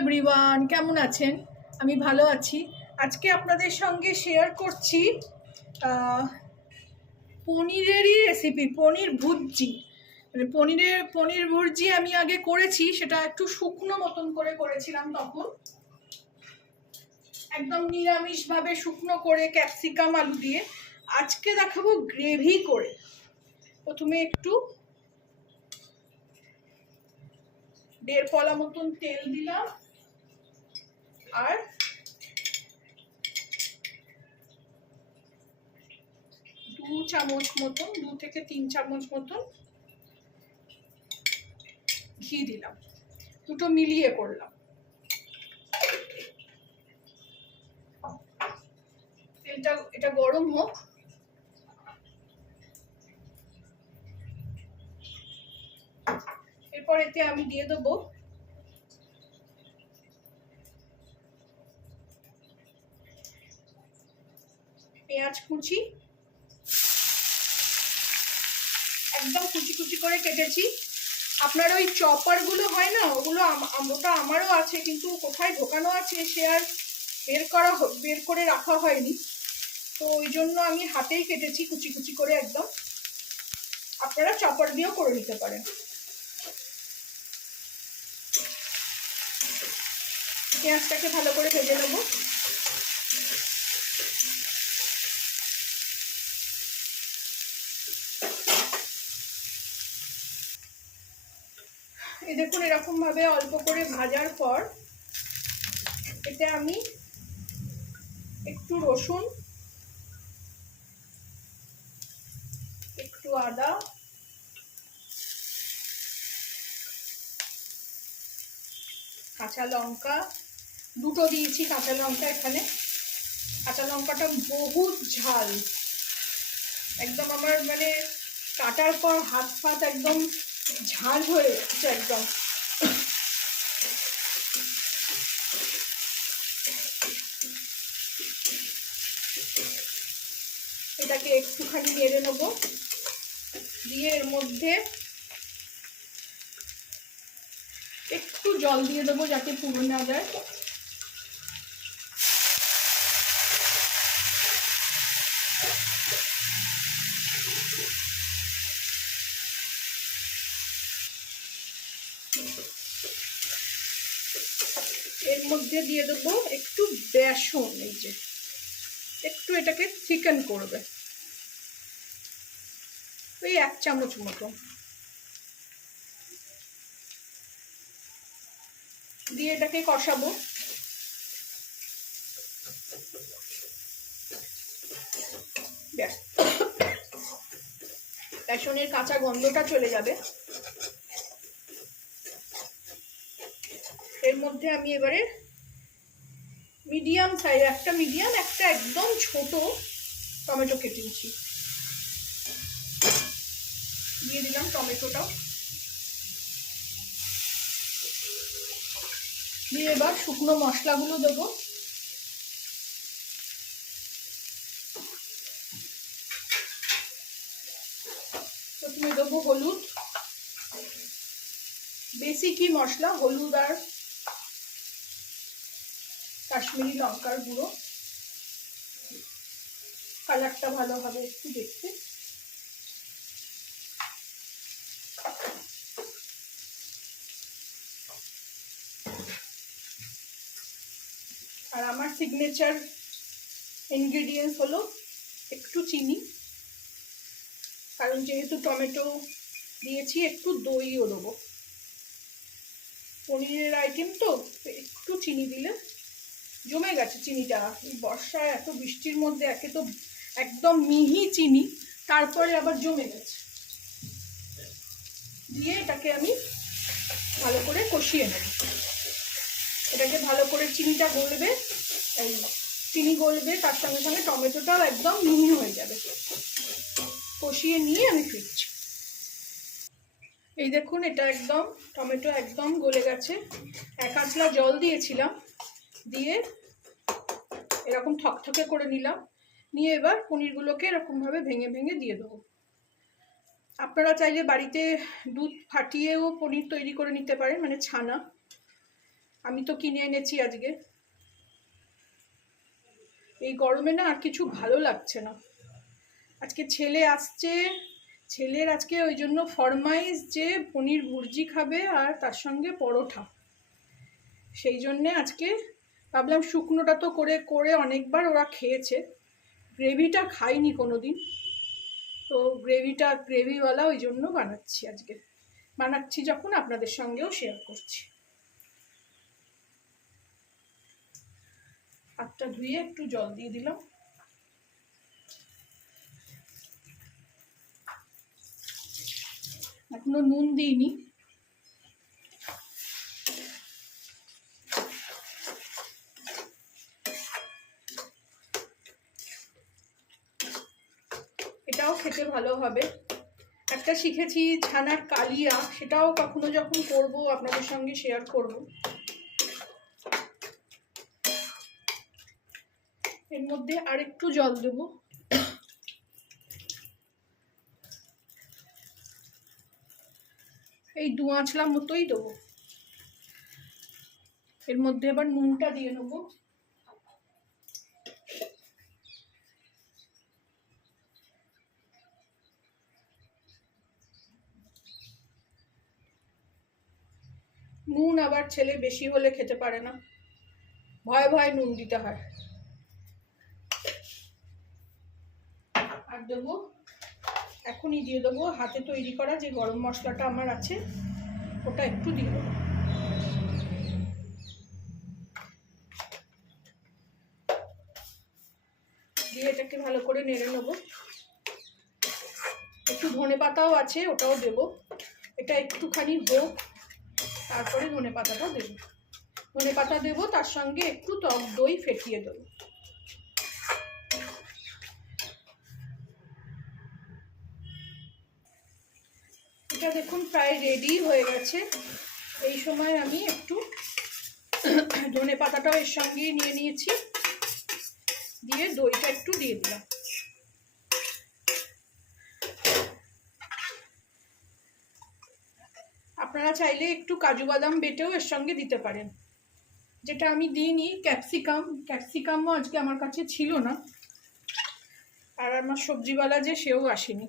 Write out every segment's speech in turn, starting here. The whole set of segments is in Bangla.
এভরিওয়ান, কেমন আছেন? আমি ভালো আছি। আজকে আপনাদের সঙ্গে শেয়ার করছি পনিরেরই রেসিপি, পনির ভুর্জি। মানে পনির ভুর্জি আমি আগে করেছি, সেটা একটু শুকনো মতন করে করেছিলাম তখন, একদম নিরামিষভাবে শুকনো করে ক্যাপসিকাম আলু দিয়ে। আজকে দেখাবো গ্রেভি করে। প্রথমে একটু 1.5 কলা মতন তেল দিলাম, আর 2 চামচ মতন, 2 থেকে 3 চামচ মতন ঘি দিলাম। দুটো মিলিয়ে করলাম। এটা গরম হোক। এরপর এতে আমি দিয়ে দেবো পেঁয়াজ কুচি, একদম কুচি কুচি করে কেটেছি। আপনার ওই চপার গুলো হয় না, ওগুলো ওটা আমারও আছে, কিন্তু কোথায় ঢোকানো আছে সে আর বের করে রাখা হয়নি, তো ওই জন্য আমি হাতেই কেটেছি কুচি কুচি করে একদম। আপনারা চপার দিয়েও করে নিতে পারেন। পেঁয়াজটাকে ভালো করে ভেজে নেব। এই দেখুন, এরকম ভাবে অল্প করে ভাজার পর এতে আমি একটু রসুন, একটু আদা, কাঁচা লঙ্কা, দুটো দিয়েছি কাঁচা লঙ্কা এখানে। কাঁচা লঙ্কাটা বহুত ঝাল, একদম আমার মানে কাটার পর হাত ফাত একদম ঝাল হয়ে যাচ্ছে একদম। এটাকে একটুখানি নেড়ে নেব, দিয়ে এর মধ্যে একটু জল দিয়ে দেবো যাতে পুড়ে না যায়। এর মধ্যে দিয়ে দেবো একটু বেসন, এই যে একটু এটাকে থিকেন করবে, ওই 1 চামচ মতো দিয়ে এটাকে কষাবো। বেসনের কাঁচা গন্ধটা চলে যাবে। এর মধ্যে আমি এবারে মিডিয়াম সাইজ একটা একদম ছোট টমেটো কেটেছি, দিয়ে দিলাম টমেটোটাও। দিয়ে এবার শুকনো মশলাগুলো দেবো। প্রথমে দেবো হলুদ, বেসিকই মশলা, হলুদ আর কাশ্মীরি লঙ্কার গুঁড়ো, কালারটা ভালো হবে একটু দেখতে। আর আমার সিগনেচার ইনগ্রেডিয়েন্টস হলো একটু চিনি, কারণ যেহেতু টমেটো দিয়েছি একটু দইও দেবো, পনিরের আইটেম তো একটু চিনি দিলে। জমে গেছে চিনিটা, এই বর্ষায় এত বৃষ্টির মধ্যে একে তো একদম মিহি চিনি, তারপরে আবার জমে গেছে। দিয়ে এটাকে আমি ভালো করে কষিয়ে নেব। এটাকে ভালো করে চিনিটা গলবে, এই চিনি গলবে, তার সঙ্গে সঙ্গে টমেটোটাও একদম মিহি হয়ে যাবে। কষিয়ে নিয়ে আমি ফিরছি। এই দেখুন, এটা একদম টমেটো একদম গলে গেছে। 1 আঁচলা জল দিয়েছিলাম, দিয়ে এরকম থকথকে করে নিলাম। নিয়ে এবার পনিরগুলোকে এরকমভাবে ভেঙে ভেঙে দিয়ে দেবো। আপনারা চাইলে বাড়িতে দুধ ফাটিয়েও পনির তৈরি করে নিতে পারেন, মানে ছানা। আমি তো কিনে এনেছি আজকে। এই গরমে না আর কিছু ভালো লাগছে না। আজকে ছেলে আসছে, ছেলের আজকে ওই জন্য ফরমাইশ যে পনির ভুর্জি খাবে আর তার সঙ্গে পরোটা। সেই জন্যে আজকে ভাবলাম শুকনোটা তো করে করে অনেকবার ওরা খেয়েছে, গ্রেভিটা খাইনি কোনো দিন, তো গ্রেভিওয়ালা ওই জন্য বানাচ্ছি আজকে। বানাচ্ছি যখন আপনাদের সঙ্গেও শেয়ার করছি। হাতটা ধুয়ে একটু জল দিয়ে দিলাম। এখনো নুন দিইনি। এটাও খেতে ভালো হবে। একটা শিখেছি ছানার কালিয়া, সেটাও কখনো যখন করব আপনাদের সঙ্গে শেয়ার করব। এর মধ্যে আরেকটু জল দেব। এই 2 আঁচলা মতোই দেবো। এর মধ্যে এবার নুনটা দিয়ে নেবো। নুন আবার ছেলে বেশি হলে খেতে পারে না, ভয়ে ভয়ে নুন দিতে হয়। আর দেবো, এখনই দিয়ে দেবো হাতে তৈরি করা যে গরম মশলাটা আমার আছে, ওটা একটু দিয়ে দেবো। দিয়ে এটাকে ভালো করে নেড়ে নেবো। একটু ধনে পাতাও আছে, ওটাও দেবো। এটা একটুখানি হোক, তারপরে ধনে পাতাটা দেবো। ধনে পাতা দেবো, তার সঙ্গে একটু টক দই ফেটিয়ে দেবো। এটা দেখুন প্রায় রেডি হয়ে গেছে। এই সময় আমি একটু ধনে পাতাটাও এর সঙ্গে নিয়ে নিয়েছি, দিয়ে দইটা একটু দিয়ে দিলাম। আপনারা চাইলে একটু কাজু বাদাম বেটেও এর সঙ্গে দিতে পারেন, যেটা আমি দিইনি। ক্যাপসিকামও আজকে আমার কাছে ছিল না, আর আমার সবজিওয়ালা যে সেও আসেনি।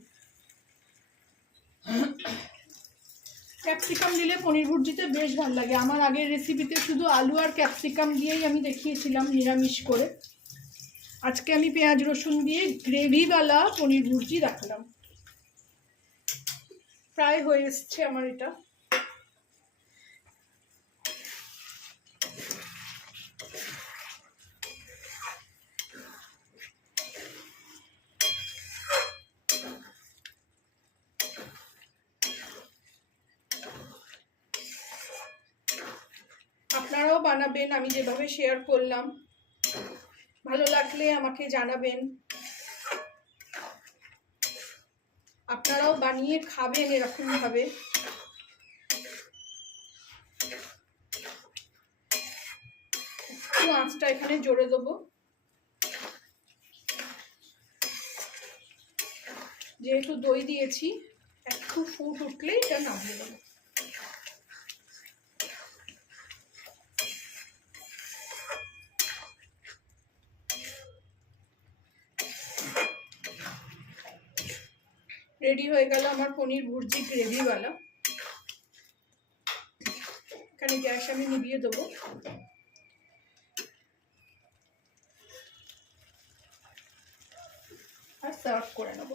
ক্যাপসিকাম দিলে পনির ভুর্জিতে বেশ ভালো লাগে। আমার আগের রেসিপিতে শুধু আলু আর ক্যাপসিকাম দিয়েই আমি দেখিয়েছিলাম নিরামিষ করে। আজকে আমি পেঁয়াজ রসুন দিয়ে গ্রেভিওয়ালা পনির ভুর্জি দেখালাম। প্রায় হয়ে এসছে আমার এটা। আপনারাও বানাবেন আমি যেভাবে শেয়ার করলাম। ভালো লাগলে আমাকে জানাবেন। আপনারাও বানিয়ে খাবেন এরকম ভাবে। একটু আঁচটা এখানে জোরে দেবো, যেহেতু দই দিয়েছি। একটু ফুট উঠলেই এটা নামিয়ে দেবো। রেডি হয়ে গেল আমার পনির ভুর্জি গ্রেভিওয়ালা। এখানে গ্যাস আমি নিভিয়ে দেবো। আর সার্ভ করে নেব।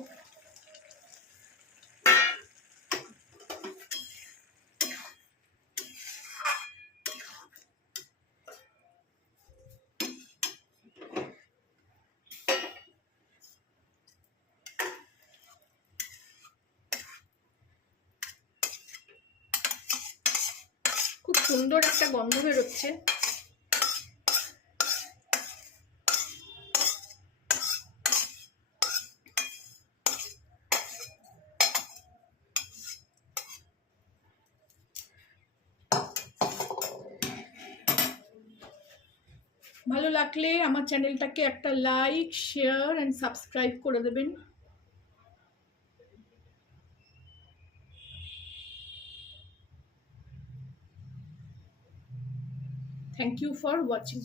খুব সুন্দর একটা গন্ধ বেরোচ্ছে। ভালো লাগলে আমার চ্যানেলটাকে একটা লাইক, শেয়ার এন্ড সাবস্ক্রাইব করে দেবেন। Thank you for watching.